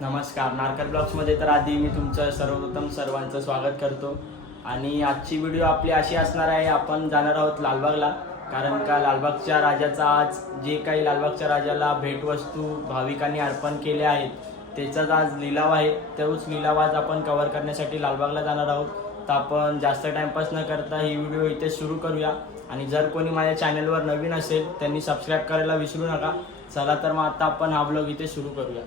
नमस्कार. नारकर ब्लॉग्समध्ये तर आधी मी तुमचं सर्वप्रथम सर्वांचं स्वागत करतो. आणि आजची व्हिडिओ आपली अशी असणार आहे आपण जाणार आहोत लालबागला. कारण का लालबागच्या राजाचा आज जे काही लालबागच्या राजाला भेटवस्तू भाविकांनी अर्पण केल्या आहेत त्याचाच आज लिलाव आहे. तोच लिलाव आज आपण कव्हर करण्यासाठी लालबागला जाणार आहोत. तर आपण जास्त टाइमपास न करता ही व्हिडिओ इथे सुरू करूया. आणि जर कोणी माझ्या चॅनलवर नवीन असेल त्यांनी सबस्क्राईब करायला विसरू नका. चला तर मग आता आपण हा ब्लॉग इथे सुरू करूया.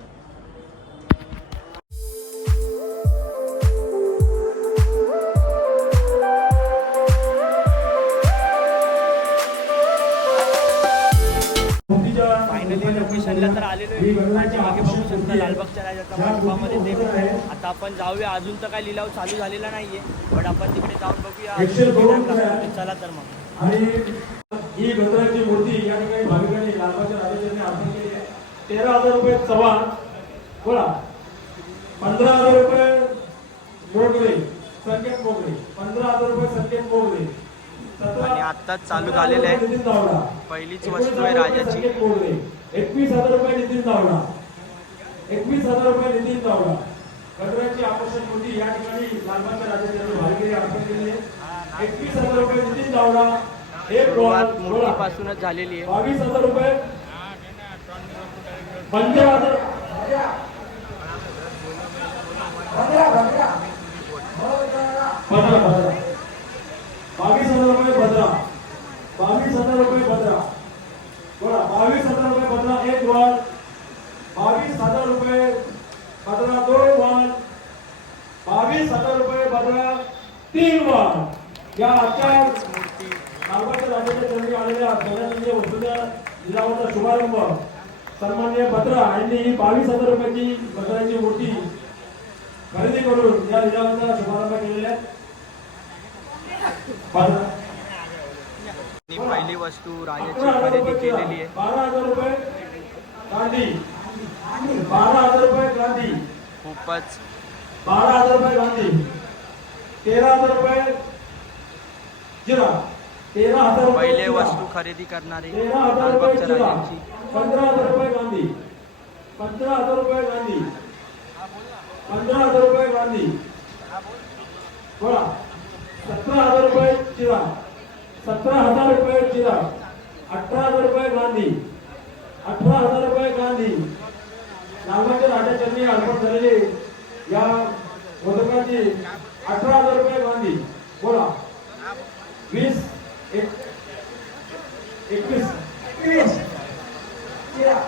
लोकेशनला तर आलेलो आहे. बघू शकता लालबागच्या राजाचा मंडपामध्ये ते आता आपण जाऊया. अजून तर काय लिलाव चालू झालेला नाहीये. पण आपण तिकडे जाऊन बघूया. चला तर मग. आणि ही गंधराची मूर्ती या ठिकाणी भाविकांनी लालबागच्या राजाच्या अर्पण केली आहे. तेरा हजार रुपये चव्हाण. बोला. पंधरा हजार रुपये मोगरे संकेत मोगरे. पंधरा हजार रुपये संकेत मोगरे. आणि आत्ताच चालू झालेलं आहे. पहिलीच वस्तू आहे राजाची. एकवीस हजार रुपये नितीन तावडा. एकवीस हजार रुपये नितीन तावडा. गंधराची आकर्षण मूर्ती या ठिकाणी लालबागच्या राजाच्या भाविकांनी अर्पण केली आहे. एकवीस हजार रुपये नितीन तावडा. एक बोला. मूर्तीपासूनच झालेली आहे. बावीस हजार रुपये. पंधरा हजार. पंधरा पंधरा बावीस हजार रुपये पंधरा बावीस हजार रुपये पंधरा बोला बावीस हजार रुपये पंधरा एक वाल. बावीस हजार रुपये पंधरा दोन वाल. बावीस हजार रुपये पंधरा तीन वाल. या आजच्या लालबागच्या राज्याच्या चंद्री आलेल्या सोन्याच्या वस्तूच्या लिलावाचा शुभारंभ. सन्मान्य भद्रा यांनी ही बावीस हजार रुपयाची भद्राची मूर्ती खरेदी करून या लिलावाचा शुभारंभ केलेला आहे भद्रा. आणि पहिली वस्तू राजाची अकरा हजार खरेदी रुपये केलेली आहे बारा हजार रुपये गांधी बारा हजार रुपये गांधी खूपच बारा हजार रुपये गांधी तेरा हजार रुपये जिरा तेरा हजार रुपये पहिले जिरा. वस्तू खरेदी करणारे तेरा हजार रुपये लालबागच्या जिरा राजांची पंधरा हजार रुपये गांधी पंधरा हजार रुपये गांधी पंधरा हजार रुपये गांधी बोला सतरा हजार रुपये जिरा. सतरा हजार रुपये जिरा. अठरा हजार रुपये गांधी. अठरा हजार रुपये गांधी. लालबागच्या राजा अर्पण झालेली या पदकाची अठरा हजार रुपये गांधी. बोला. वीस एकवीस. एकवीस. चिरा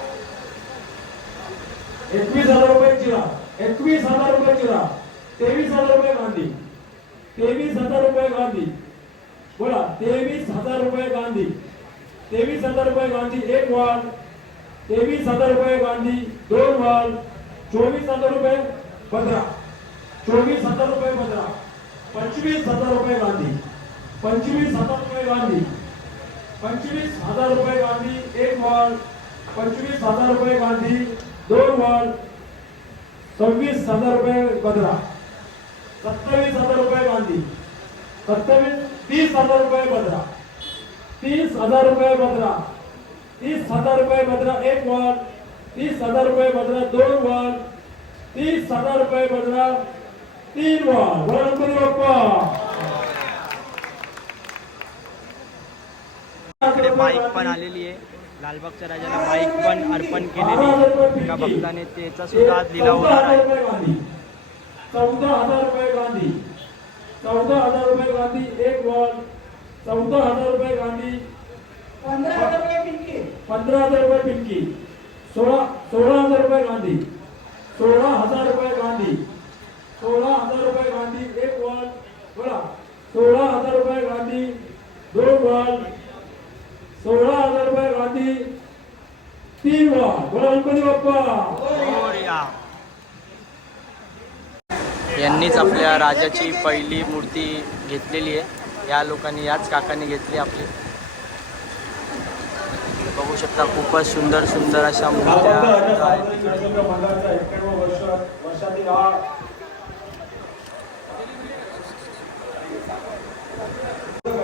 एकवीस हजार रुपये जिरा. एकवीस हजार रुपये जिरा. तेवीस हजार रुपये गांधी. तेवीस हजार रुपये गांधी. बोला तेवीस हजार रुपये गांधी तेवीस हजार रुपये गांधी एक वाल तेवीस हजार रुपये गांधी दोन वाल चोवीस हजार रुपये पंधरा चोवीस हजार रुपये पंधरा पंचवीस हजार रुपये गांधी पंचवीस हजार रुपये गांधी पंचवीस हजार रुपये गांधी एक वाल पंचवीस हजार रुपये गांधी दोन वाल सव्वीस हजार रुपये पंधरा सत्तावीस हजार रुपये गांधी सत्तावीस तीस हजार रुपये बदरा तीस हजार रुपये बदरा तीस हजार रुपये बदरा एक वॉल. तीस हजार रुपये बदरा दोन वॉल. तीस हजार रुपये बदरा तीन वॉल. गणपती बाप्पा. बाईक पण आलेली आहे. लालबागच्या राजाला बाईक पण अर्पण केलेली एका भक्ताने त्याचा सुद्धा आज लिलाव होणार आहे. चौदा हजार रुपये गांधी. चौदा हजार रुपये गांधी एक वॉल चौदा हजार रुपये गांधी. पंधरा हजार रुपये पिंकी पंधरा हजार रुपये पिंकी सोळा सोळा हजार रुपये गांधी. सोळा हजार रुपये गांधी. सोळा हजार रुपये गांधी एक वॉल बोला. सोळा हजार रुपये गांधी दोन वॉल सोळा हजार रुपये गांधी तीन वॉल बोला गणपती बाप्पा. यांनीच आपल्या राजाची पहिली मूर्ती घेतलेली आहे. या लोकांनी याच काकांनी घेतली आपली. बघू शकता खूपच सुंदर सुंदर अशा मूर्त्या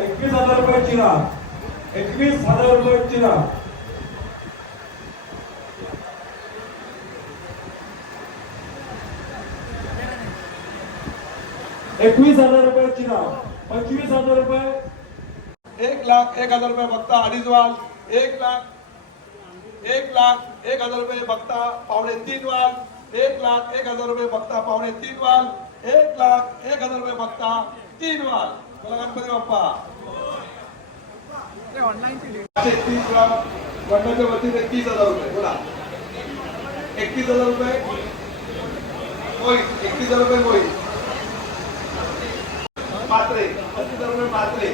एकवीस हजार रुपये चिरा. एकवीस हजार रुपये चिरा. एकवीस हजार रुपये चिरा पंचवीस हजार रुपये. एक लाख एक हजार रुपये बघता अडीच वाल. एक लाख एक लाख एक हजार रुपये बघता पावणे तीन वाल. एक लाख एक हजार रुपये बघता पावणे तीन वाल. एक लाख एक हजार रुपये बघता तीन वाल. बोला गणपती बाप्पा. पाचशे तीस ग्राम वडिलांच्या वतीने तीस हजार रुपये. बोला. एकतीस हजार रुपये. मोहित एकतीस हजार रुपये मोहित. मात्रे पस्तीस रुपये मात्रे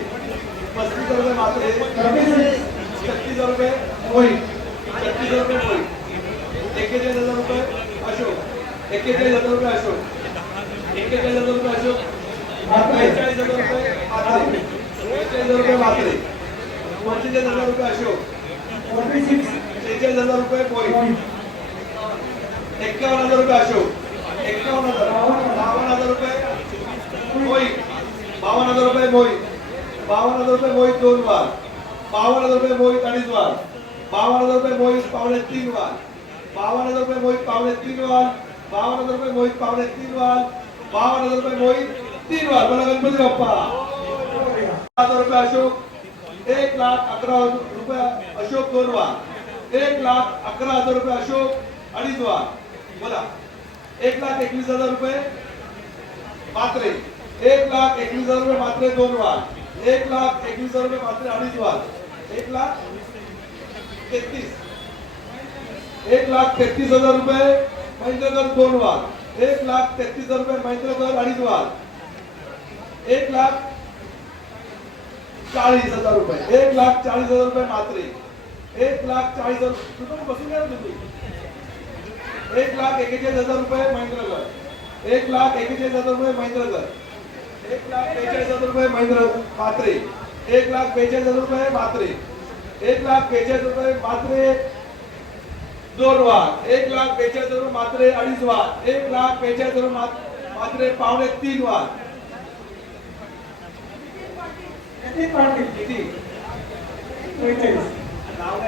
पस्तीस रुपये मात्रे छत्तीस रुपये मोहित छत्तीस रुपये मोहित एक्केचाळीस हजार रुपये अशोक एक्केचाळीस हजार रुपये अशोक एक्केचाळीस हजार रुपये अशोक बेचाळीस हजार रुपये मात्रे बेचाळीस हजार रुपये मात्रे पंचेचाळीस हजार रुपये अशोक शेहेचाळीस हजार रुपये मोहित एक्कावन्न हजार रुपये अशोक एक्कावन्न हजार बावन्न हजार रुपये मोहित बावन्न हजार रुपये मोहित बावन्न हजार रुपये मोहित दोन वार बावन्न हजार रुपये मोहित अडीच वार बावन्न हजार रुपये मोहित पावणे तीन वार बावन्न हजार रुपये मोहित पावणे तीन वार बावन्न हजार रुपये मोहित पावणे तीन वार बावन्न हजार रुपये मोहित तीन वार मला गणपती बाप्पा हजार रुपये अशोक एक लाख अकरा रुपये अशोक दोन वार एक लाख अकरा हजार रुपये अशोक अडीच वार बोला एक लाख एकवीस हजार रुपये मात्रे एक लाख एकवीस हजार रुपये मात्रे दोन वाल एक लाख एकवीस हजार रुपये मात्रे अडीच वाल एक लाख तेहतीस एक लाख तेहतीस हजार रुपये महेंद्रगड दोन वाल एक लाख तेहतीस हजार रुपये महेंद्रगड अडीच वाल एक लाख चाळीस हजार रुपये एक लाख चाळीस हजार रुपये मात्रे एक लाख चाळीस हजार तुम्ही बसून घ्या तुम्ही एक लाख एकेचाळीस हजार रुपये महेंद्रगड एक लाख एकेचाळीस हजार रुपये महेंद्रगड एक लाख बेचाळीस हजार रुपये महेंद्र मात्रे एक लाख बेचाळीस हजार रुपये मात्रे एक लाख बेचाळीस रुपये मात्रे दोन वार एक लाख बेचाळीस हजार मात्रे अडीच वार एक लाख बेचाळीस हजार मात्रे पावणे तीन वार किती पाटील? किती? नाव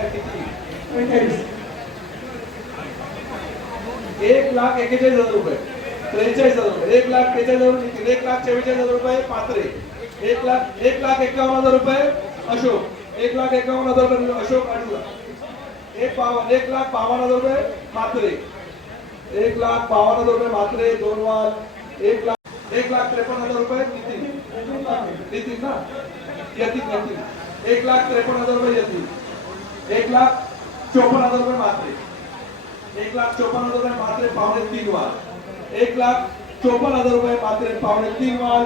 एक लाख एकेचाळीस हजार रुपये. त्रेचाळीस हजार रुपये. एक लाख बेचाळीस हजार. एक लाख चव्वेचाळीस हजार रुपये पात्रे एक लाख एक लाख एकावन्न हजार रुपये अशोक एक लाख एकावन्न हजार रुपये अशोक अडीच एक बावन्न एक लाख बावन्न हजार रुपये मात्रे एक लाख बावन्न हजार रुपये मात्रे दोन वाल एक लाख एक लाख त्रेपन्न हजार रुपये नितीन नितीन ना यतीन यतीन एक लाख त्रेपन्न हजार रुपये यतीन एक लाख चोपन्न हजार रुपये मात्रे एक लाख चोपन्न हजार रुपये मात्रे पावणे तीन वाल एक लाख चोपन्न हज़ार रुपये मात्र पावणे तीन वाल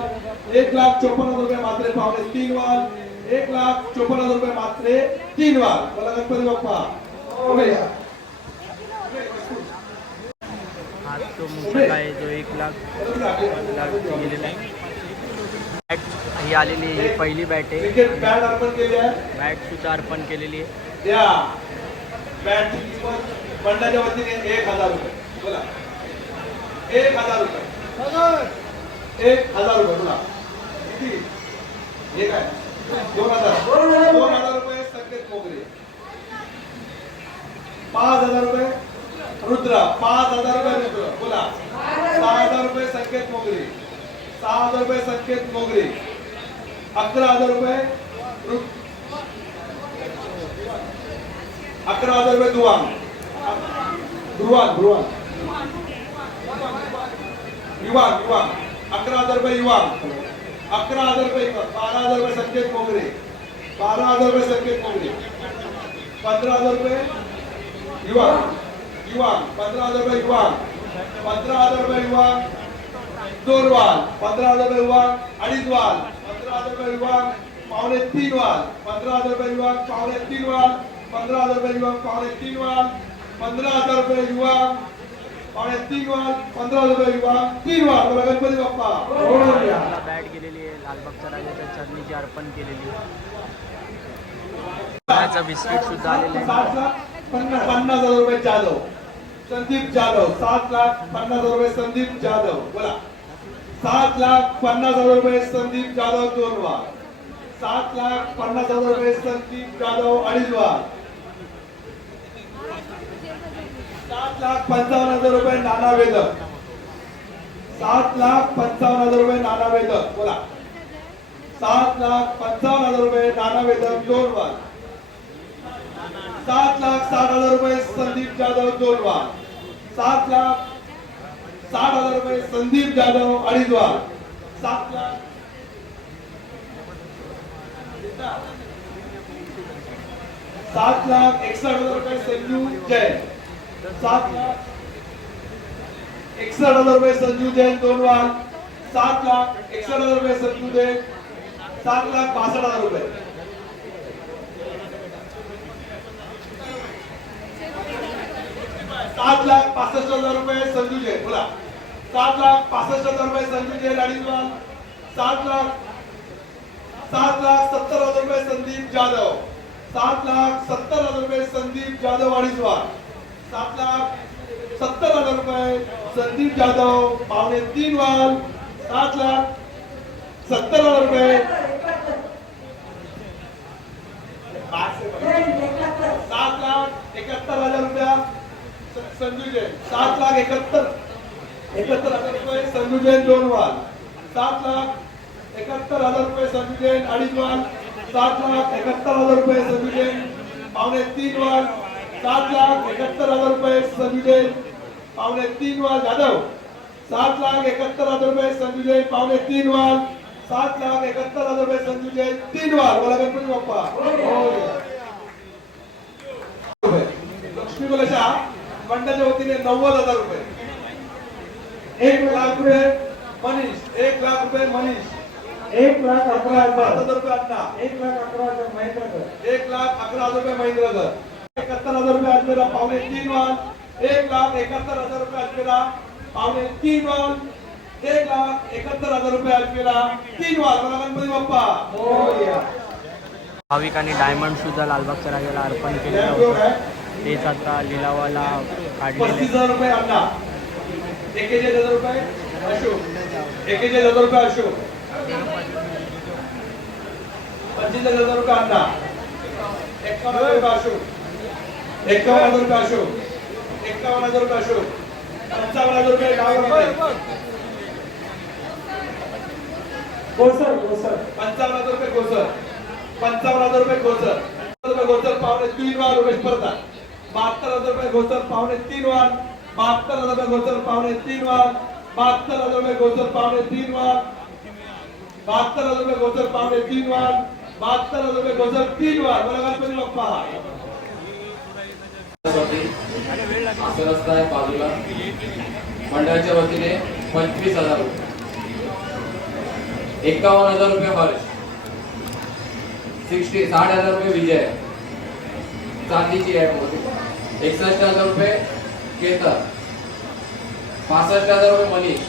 एक लाख चोपन्न हज़ार रुपये मात्र पावणे तीन वाल एक लाख चोपन्न हज़ार रुपये मात्र तीन वार बोला गणपती बाप्पा. तो आहे जो एक लाख परत या. लाख गेलेला आहे. बॅट ही आलेली आहे ही पहिली बॅट आहे. बॅट अर्पण केली आहे. बॅट सुद्धा अर्पण केलेली आहे. द्या बॅटची किंमत बंडाच्या वतीने एक हज़ार रुपये. बोला. एक हज़ार रुपये. एक हजार रुपये बोला किती? एक आहे दोन हजार. दोन हजार रुपये संकेत मोगरे पाच हजार रुपये रुद्रा. पाच हजार रुपये रुद्र. बोला. सहा हजार रुपये संकेत मोगरे सहा हजार रुपये संकेत मोगरे अकरा हजार रुपये अकरा हजार रुपये दुवान. दुवान दुवान. युवान युवान अकरा हजार रुपये युवान अकरा हजार रुपये बारा हजार रुपये संकेत मोगरे बारा हजार रुपये संकेत मोगरे पंधरा हजार रुपये युवान युवान पंधरा हजार रुपये युवान पंधरा हजार रुपये युवान दोन वाल पंधरा हजार रुपये युवान अडीच वाल पंधरा हजार रुपये युवान पावणे तीन वाल पंधरा हजार रुपये युवान पावणे तीन वाल पंधरा हजार रुपये युवान पावणे तीन वाल पंधरा हजार रुपये युवान पावणे तीन वाल पंधरा रुपये युवान तीन वाल बोला गणपती बाप्पा. बॅट गेलेली आहे लालबागच्या राजाच्या चरणीची अर्पण केलेली आहे. बिस्किट सुद्धा आलेलं आहे सात लाख पन्नास पन्नास हजार रुपये जाधव. संदीप जाधव. सात लाख पन्नास हजार रुपये संदीप जाधव. बोला. सात लाख पन्नास हजार रुपये संदीप जाधव दोन वार. सात लाख पन्नास हजार रुपये संदीप जाधव अडीच वार सात लाख पंचावन्न हजार रुपये नाना वेद सात लाख पंचावन्न हजार रुपये नाना वेद बोला. सात लाख पंचावन्न हजार रुपये नाना वेद दोन वार सात लाख साठ हजार रुपये संदीप जाधव दोन वार सात लाख साठ हजार रुपये संदीप जाधव अडीच वार सात लाख सात लाख एकसष्ट हजार रुपये संजू जय सात लाख एकसष्ट हजार रुपये संजू जैन दोनवाल सात लाख एकसष्ट हजार रुपये संजू जैन सात लाख बासठ हजार रुपये. सात लाख पासष्ट हजार रुपये संजू जैन. बोला. सात लाख पासष्ट हजार रुपये संजू जैन अडीच सात लाख सात लाख सत्तर हजार रुपये संदीप जाधव. सात लाख सत्तर हजार रुपये संदीप जाधव अडीच सात लाख सत्तर हजार रुपये. संदीप जाधव पावणे तीन वाल सात लाख सत्तर हजार रुपये. सात लाख एकाहत्तर हजार रुपया. संजू जैन सात लाख एकाहत्तर. एकाहत्तर हजार रुपये संजू जैन दोन वाल. सात लाख एकाहत्तर हजार रुपये संजू जैन अडीच वाल. सात लाख एकाहत्तर हजार रुपये संजू जैन पावणे तीन वाल. सात लाख एकाहत्तर हजार रुपये संजू जैन पावणे तीन वार जाधव. सात लाख एकाहत्तर हजार रुपये संजू जैन पावणे तीन वार सात लाख एकाहत्तर हजार रुपये संजू जैन तीन वार बोला गणपती बाप्पा. लक्ष्मी कलशा मंडळाच्या वतीने नव्वद हजार रुपये. एक लाख रुपये मनीष एक लाख रुपये मनीष. एक लाख अकरा हजार. रुपये अण्णा. एक लाख अकरा हजार महेंद्रकर एक लाख अकरा हजार रुपये महेंद्रकर एकाहत्तर हजार रुपये अजमेरा पावणे तीन वार एक लाख एकाहत्तर हजार रुपये अजमेरा पावणे तीन वार एक लाख एकाहत्तर हजार रुपये अजमेरा तीन वार मला गणपती बाप्पा. भाविकांनी डायमंड सुद्धा लालबागच्या राजाला अर्पण केलेलं होतं. काय? तेच आता लिलावाला काढलेले पस्तीस हजार रुपये अण्णा एकेचाळीस हजार रुपये. अशोक. एकेचाळीस हजार रुपये अशोक. पंचेचाळीस हजार रुपये अण्णा एकावन्न हजार रुपये अशोक. एकावन्न हजार रुपये अशोक एकावन्न हजार रुपये अशोक पंचावन्न हजार रुपये कोसर कोसर पंचावन्न हजार रुपये कोसर पंचावन्न हजार रुपये कोसर रुपये कोसर पावणे तीन वार रुपये स्पर्धा बहात्तर हजार रुपये कोसर पावणे तीन वार बहात्तर हजार रुपये कोसर पावणे तीन वार बहात्तर हजार रुपये कोसर पावणे तीन वार बहात्तर हजार रुपये कोसर पावणे तीन वार बहात्तर हजार रुपये कोसर तीन वार बोला गणपती बाप्पा असं रस्ता आहे बाजूला. मंडळाच्या वतीने पंचवीस हजार रुपये. एकावन्न हजार रुपये हर्ष सिक्स्टी साठ हजार रुपये विजय. चांदीची आहे मोठी एकसष्ट हजार रुपये केतन. पासष्ट हजार रुपये मनीष.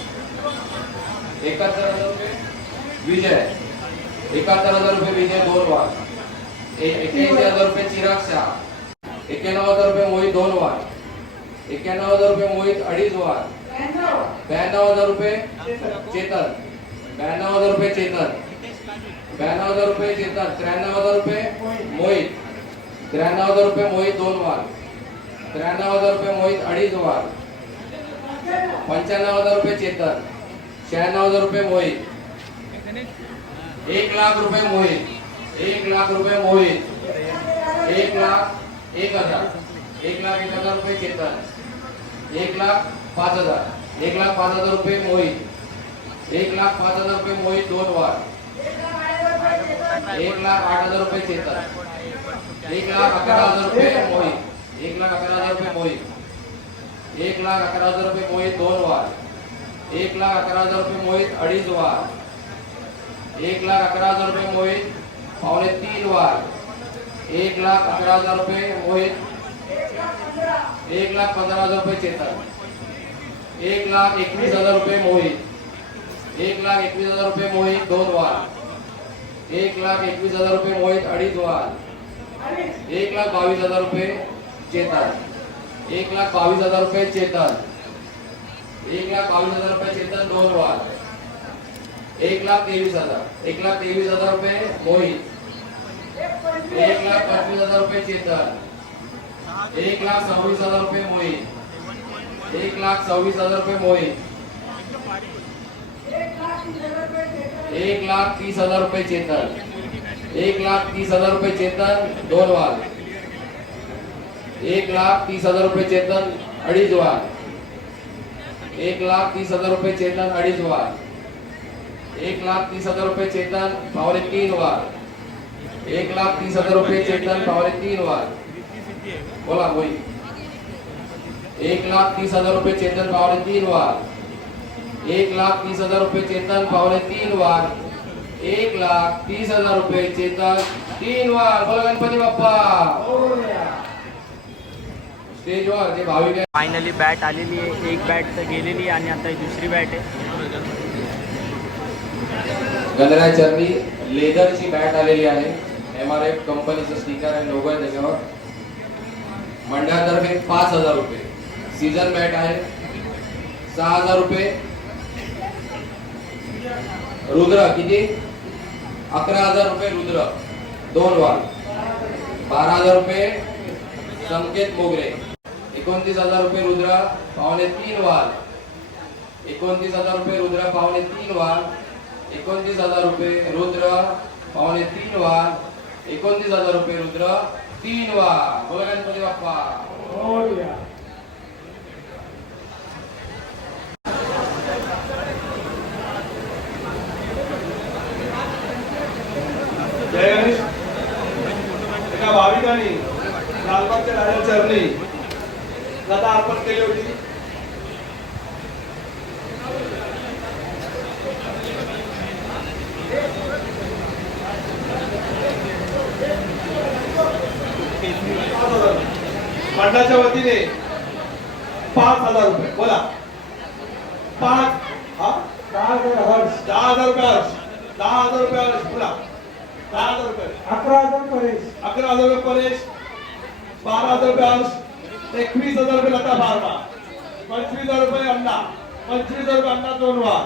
एकाहत्तर हजार रुपये विजय. एकाहत्तर हजार रुपये विजय दोन वार एक्याऐंशी हजार रुपये चिराग शाह. एक्क्याण्णव हजार रुपये मोहित दोन वार एक्क्याण्णव हजार रुपये मोहित अडीच वार ब्याण्णव हजार रुपये चेतन ब्याण्णव हजार रुपये चेतन ब्याण्णव हजार रुपये चेतन त्र्याण्णव हजार रुपये मोहित त्र्याण्णव हजार रुपये मोहित दोन वार त्र्याण्णव हजार रुपये मोहित अडीच वार पंच्याण्णव हजार रुपये चेतन शहाण्णव हजार रुपये मोहित एक लाख रुपये मोहित एक लाख रुपये मोहित एक लाख एक हजार एक लाख एक हजार रुपये चेतन एक लाख पाच हजार एक लाख पाच हजार रुपये मोहित एक लाख पाच हजार रुपये मोहित दोन वार एक लाख आठ हजार रुपये चेतन एक लाख अकरा हजार रुपये मोहित एक लाख अकरा हजार रुपये मोहित एक लाख अकरा हजार रुपये मोहित दोन वार एक लाख अकरा हजार रुपये मोहित अडीच वार एक लाख अकरा हजार रुपये मोहित पावणे तीन वार एक लाख अकरा हजार रुपये मोहित एक लाख पंधरा हजार रुपये चेतन एक लाख एकवीस हजार रुपये मोहित एक लाख एकवीस हजार रुपये मोहित दोन वाल एक लाख एकवीस हजार रुपये मोहित अडीच वाल एक लाख बावीस हजार रुपये चेतन एक लाख बावीस हजार रुपये चेतन एक लाख बावीस हजार रुपये चेतन दोन वाल एक लाख तेवीस हजार एक लाख तेवीस हजार रुपये मोहित एक लाख पंचवीस हजार रुपये चेतन. एक लाख सव्वीस हजार रुपये मोहित. एक लाख सव्वीस हजार रुपये मोहित. एक लाख तीस हजार रुपये चेतन. एक लाख तीस हजार रुपये चेतन दोन वाल एक लाख तीस हजार रुपये चेतन अडीच वाल एक लाख तीस हजार रुपये चेतन अडीच वाल एक लाख तीस हजार रुपये चेतन पावले तीन वाल एक लाख तीस हजार रुपये चेतन पावणे तीन वाल बोला होई एक लाख तीस हजार रुपये चेतन पावणे तीन वाल एक लाख तीस हजार रुपये चेतन पावणे तीन वार. एक लाख तीस हजार रुपये चेतन तीन वार. बोला गणपती बाप्पा. फायनली बॅट आलेली आहे. एक बॅट तर गेलेली आणि आता ही दुसरी बॅट आहे. गणराज चरणी लेदरची बॅट आलेली आहे. एम आर एफ कंपनीचं स्टिकर आहे लोगो आहे त्याच्यावर. मंडळातर्फे पाच हजार रुपये. सीझन बॅट आहे. सहा हजार रुपये. रुद्र किती? अकरा हजार रुपये रुद्र. दोन वाल. बारा हजार रुपये संकेत मोगरे. एकोणतीस हजार रुपये रुद्र पावणे तीन वाल. एकोणतीस हजार रुपये रुद्र पावणे तीन वाल. एकोणतीस हजार रुपये रुद्र पावणे तीन वाल. एकोणतीस हजार रुपये रुद्र तीन वा बोला गणपती बाप्पा मोरया. जय गणेश एका भाविकांनी लालबागच्या राजा चरणी लता अर्पण केली होती मंडळाच्या वतीने पाच हजार रुपये बोला पाच हा दहा हजार हर्ष दहा हजार रुपये हर्ष दहा हजार रुपये हर्ष बोला दहा हजार रुपये अकरा हजार परेश अकरा हजार रुपये परेश बारा हजार रुपये हर्ष एकवीस हजार रुपये लता बारमा पंचवीस हजार रुपये अण्णा पंचवीस हजार दोन वार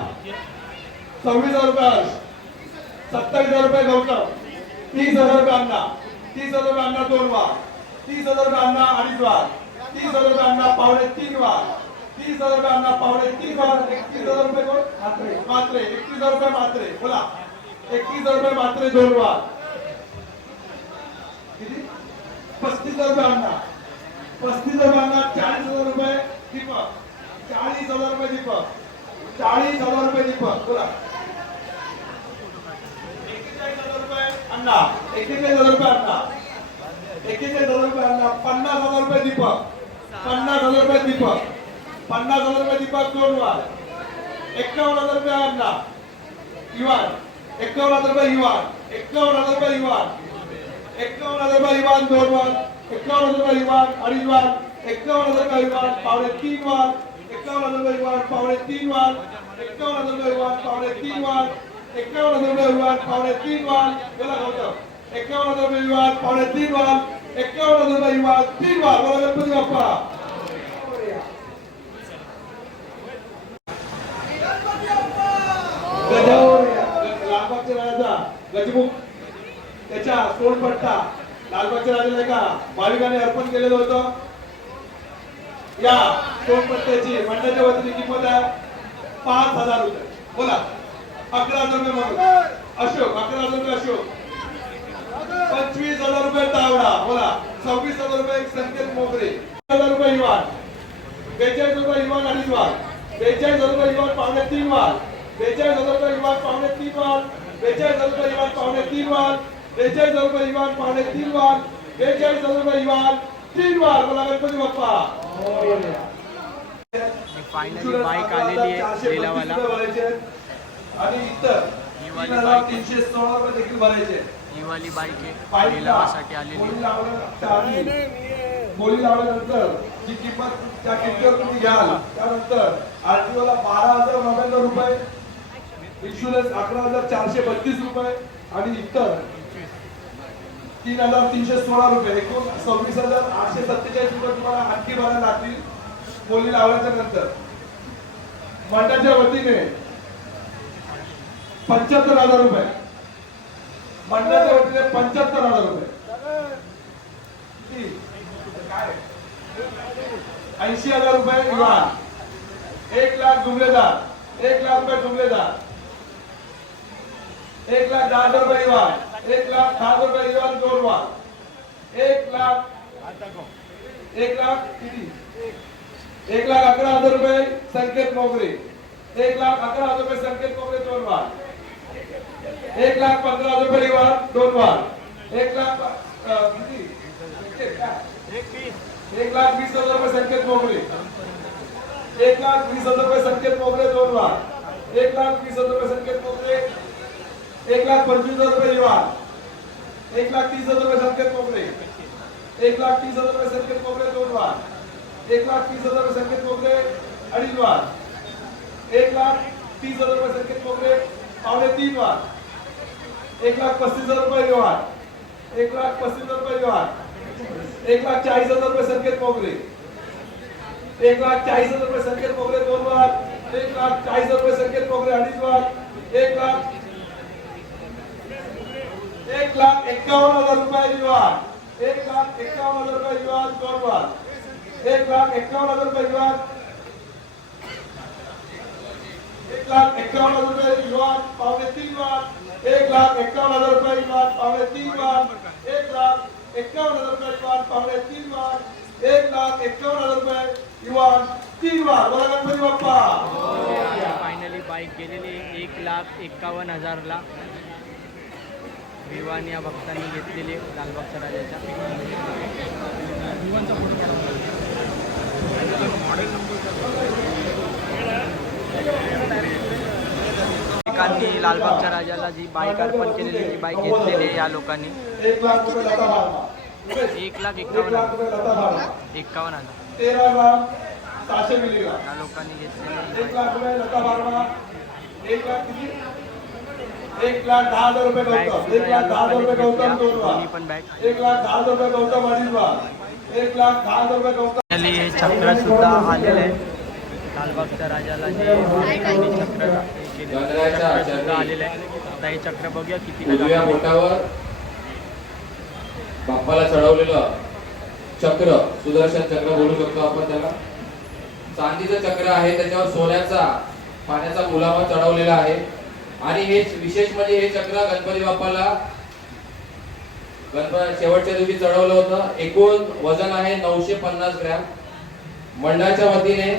सव्वीस हजार रुपये हर्ष सत्तावीस हजार रुपये गौतम तीस हजार रुपये अण्णा तीस हजार रुपये अण्णा दोन वार तीस हजार रुपये अण्णा अडीच वार तीस हजार रुपये अण्णा पावणे तीन वार तीस हजार रुपये अण्णा पावणे तीन वार एकतीस हजार रुपये कोण मात्रे मात्रे एकतीस हजार रुपये मात्रे बोला एकतीस हजार रुपये मात्रे दोन वार किती पस्तीस हजार रुपये अण्णा पस्तीस हजार रुपये अण्णा चाळीस हजार रुपये दीपक चाळीस हजार रुपये दीपक चाळीस हजार रुपये दीपक बोला हजार रुपये अण्णा एकेचाळीस हजार रुपये अण्णा एकेचाळीस हजार रुपये अण्णा पन्नास हजार रुपये दीपक पन्नास हजार रुपये दीपक पन्नास हजार रुपये दीपक दोन वार एकावन्न हजार रुपये अण्णा युवान हजार रुपये युवान हजार रुपये युवान हजार रुपये दोन वार हजार रुपये अडीच वार हजार रुपये पावणे तीन वार एकावन्न हजार रुपये इवान पावणे तीन वार एकावन्न हजार रुपये पावणे तीन वार एकावन्न हजार रुपये पावणे तीन वार गेला गौतम एकावन्न हजार रुपये इवान पावणे तीन वार एकावन्न हजार रुपये इवान तीन वार बोला गणपती बाप्पा. लालबागच्या राजा गजमुख त्याच्या सोनपट्टा. लालबागच्या राजाला एका भाविकाने अर्पण केलेलं होतं. या सोनपट्ट्याची मंडळाच्या वतीने किंमत आहे पाच हजार रुपये बोला अकरा हजार रुपये म्हणून अशोक अकरा हजार रुपये अशोक पंचवीस हजार रुपये तावडा बोला सव्वीस हजार रुपये संकेत मोगरे हजार रुपये युवान बेचाळीस रुपये युवान अडीच वार बेचाळीस हजार रुपये युवान पावणे तीन वार बेचाळीस हजार रुपये युवान पावणे तीन वार बेचाळीस हजार रुपये युवान पावणे तीन वार बेचाळीस हजार रुपये युवान पावणे तीन वार बेचाळीस हजार रुपये युवान तीन वार बोला गणपती बाप्पा फायनली बाईक आलेली आहे लिलावाला. आणि इतर ही. तीनशे सोळा रुपये देखील भरायचे. ही वाली बाईक आहे लिलावासाठी आलेली बोली लावल्यानंतर जी किंमत त्या किमतीवर तुम्ही घ्याल त्यानंतर आरटीओ ला बारा हजार नव्याण्णव रुपये इन्शुरन्स अकरा हजार चारशे बत्तीस रुपये आणि इतर तीन हजार तीनशे सोळा रुपये. एकूण सव्वीस हजार आठशे सत्तेचाळीस रुपये तुम्हाला आणखी भरायला लागतील. बोली लावल्याच्या नंतर. मंडळाच्या वतीने पंच्याहत्तर हजार रुपये. मंडळाच्या वतीने पंच्याहत्तर हजार रुपये. काय ऐंशी हजार रुपये इवान. एक लाख जुमलेदार. एक लाख रुपये जुमलेदार. एक लाख दहा हजार रुपये इवान. एक लाख हज़ार रुपये इवान दोन एक लाख एक लाख किती एक लाख अकरा हज़ार रुपये संकेत मोगरे एक लाख अकरा हज़ार रुपये संकेत मोगरे वार एक लाख पंधरा हज़ार रुपये इवान दोन वार एक लाख किती? एक लाख वीस हज़ार रुपये संकेत मोगरे एक लाख वीस हज़ार रुपये संकेत मोगरे दोन वार एक लाख वीस हज़ार रुपये संकेत मोगरे एक लाख पंचवीस हजार रुपये युवा एक लाख तीस हजार रुपये संकेत कोपरे एक लाख तीस हजार रुपये संकेत कोपरे दोन वार एक लाख तीस हजार रुपये संकेत कोपरे अडीच वार एक लाख तीस हजार रुपये संकेत कोपरे पावणे तीन वार एक लाख पस्तीस हजार रुपये व्यवहार एक लाख पस्तीस हजार रुपये व्यवहार एक लाख चाळीस हजार रुपये संकेत कोपरे एक लाख चाळीस हजार रुपये संकेत कोपरे दोन वार एक लाख चाळीस हजार रुपये संकेत कोपरे अडीच वार एक लाख एक लाख एक्कावन्न हजार रुपये विवाद एक लाख एक्कावन्न हजार रुपये विवाद दोन एक लाख एक्कावन्न हजार रुपये विवाद एक लाख एक्कावन्न हजार रुपये विवाद पावणे तीन वाद एक लाख एक्कावन्न हजार रुपये विवाद पावणे तीन वाद एक लाख एक्कावन्न हजार रुपये विवाद पावणे तीन वाद एक लाख एक्कावन्न हजार रुपये विवाद तीन वाद बोला गणपती बाप्पा. फायनली बाईक गेलेली एक लाख एक्कावन्न हजारला. विवान या भक्तांनी घेतलेली लालबागच्या राजाच्या एकांनी लालबागच्या राजाला जी बाईक अर्पण केलेली ती बाईक घेतलेली आहे या लोकांनी. एक लाख रुपये लता भाडा लाख एकावन्न लाख हजार या लोकांनी घेतलेली एक लाख दहा हजार रुपये गौतम एक लाख दहा हजार रुपये गौतम दोन एक लाख दहा हजार रुपये गौतम अडीच एक लाख दहा हजार रुपये गौतम. हे चक्र सुद्धा आलेले आहे. लालबागच्या राजाला जे चक्र सुद्धा. आलेले आहे. आता हे चक्र बघूया किती बोटावर बाप्पाला चढवलेलं चक्र सुदर्शन चक्र बोलू शकतो आपण त्याला. चांदीचं चक्र आहे त्याच्यावर सोन्याचा पाण्याचा मुलामा चढवलेला आहे. आणि हे विशेष म्हणजे हे चक्र गणपती बाप्पाला गणपती शेवटच्या दिवशी चढवलं होतं. एकूण वजन आहे नऊशे पन्नास ग्रॅम. मंडळाच्या वतीने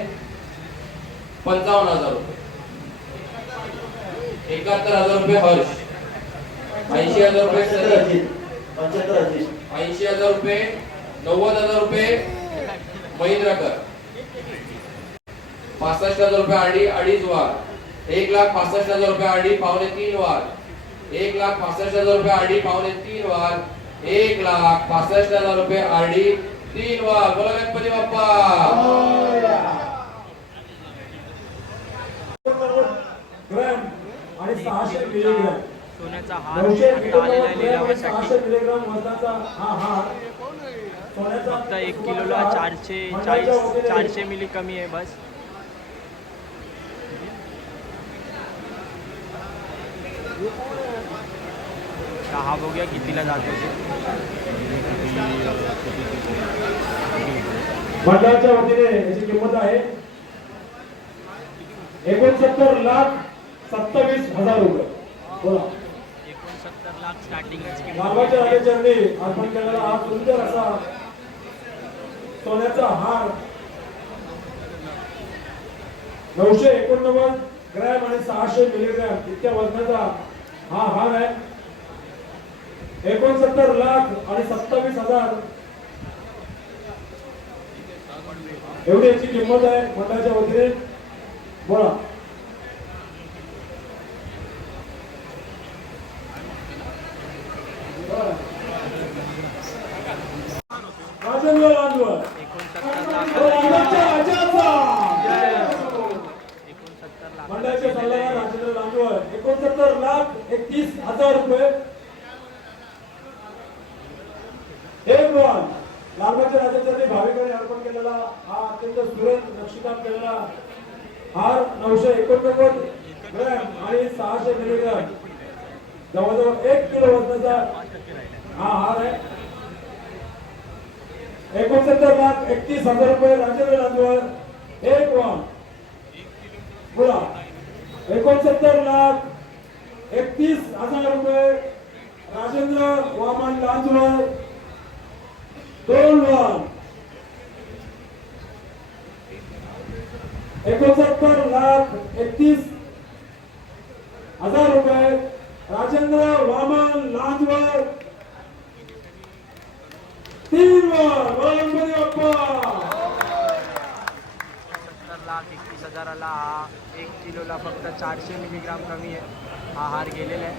पंचावन्न हजार रुपये. एकाहत्तर हजार रुपये हर्ष. ऐंशी हजार रुपये ऐंशी हजार रुपये नव्वद हजार रुपये महिंद्राकर. पासष्ट हजार रुपये आडी अडीच वार एक लाख पासष्ट हजार रुपये आडी पावणे तीन वार. एक लाख पासष्ट हजार रुपये आडी पावणे तीन वार. एक लाख पासष्ट हजार रुपये आडी तीन वार. बोला गणपती बाप्पा. ग्रॅम आणि सहाशे मिलीग्रॅम. सोन्याचा हार सहाशे मिलीग्राम वजनाचा हा हार. सोन्याचा फक्त एक किलोला चारशे चाळीस चारशे मिली कमी आहे बस. आता हा बघूया कितीला जातो मंडळाच्या वतीने याची किंमत आहे एकोणसत्तर लाख सत्तावीस हजार रुपये. बोला. एकोणसत्तर लाख राजाचरणी अर्पण केलेला हा सुंदर असा सोन्याचा हार. नऊशे एकोणनव्वद ग्रॅम आणि सहाशे मिलीग्रॅम इतक्या वजनाचा हा हार आहे. एकोणसत्तर लाख आणि सत्तावीस हजार. एवढी याची किंमत आहे मंडळाच्या वतीने. बोला. राजेंद्र मंडळाचे सल्लागार एकोणसत्तर लाख एकतीस हजार रुपये. एक बॉल लालबागच्या राजासाठी भाविकांनी अर्पण केलेला हा अत्यंत सुरेख नक्षीकाम केलेला हार नऊशे एकोणनव्वद ग्रॅम आणि सहाशे मिलीग्रॅम. जवळजवळ एक किलो वजनाचा हा हार आहे. एकोणसत्तर लाख एकतीस हजार रुपये राजेंद्र लांडवर एक वन बोला एकोणसत्तर लाख एकतीस हजार रुपये राजेंद्र वामन लांजवर दोन लाख एकोणसत्तर लाख एकतीस हजार रुपये राजेंद्र वामन लांजवर तीन वर गणपती बाप्पा लाख एकतीस हजाराला हा एक किलोला फक्त चारशे मिलीग्राम कमी आहे. हा हार गेलेला आहे.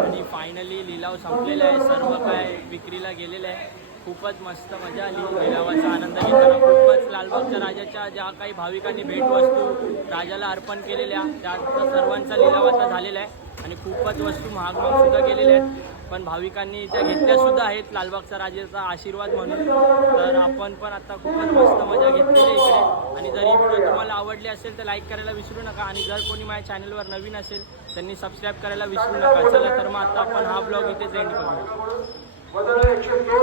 आणि फायनली लिलाव संपलेला आहे. सर्व काय विक्रीला गेलेलं आहे. खूपच मस्त मजा आली. लिलावाचा आनंद घेताना खूपच लालबागच्या राजाच्या ज्या काही भाविकांनी भेटवस्तू राजाला अर्पण केलेल्या त्या सर्वांचा लिलाव आता झालेला आहे. आणि खूपच वस्तू महाग सुद्धा गेलेल्या आहेत. पण भाविकांनी त्या घेतल्या सुद्धा आहेत लालबागचा राजेचा आशीर्वाद म्हणून तर आपण पण आता खूपच मस्त मजा घेतलेली इकडे. आणि जर ही व्हिडिओ तुम्हाला आवडली असेल तर लाईक करायला विसरू नका. आणि जर कोणी माझ्या चॅनलवर नवीन असेल त्यांनी सबस्क्राईब करायला विसरू नका. चला तर मग आता आपण हा ब्लॉग इथेच एंड करूया.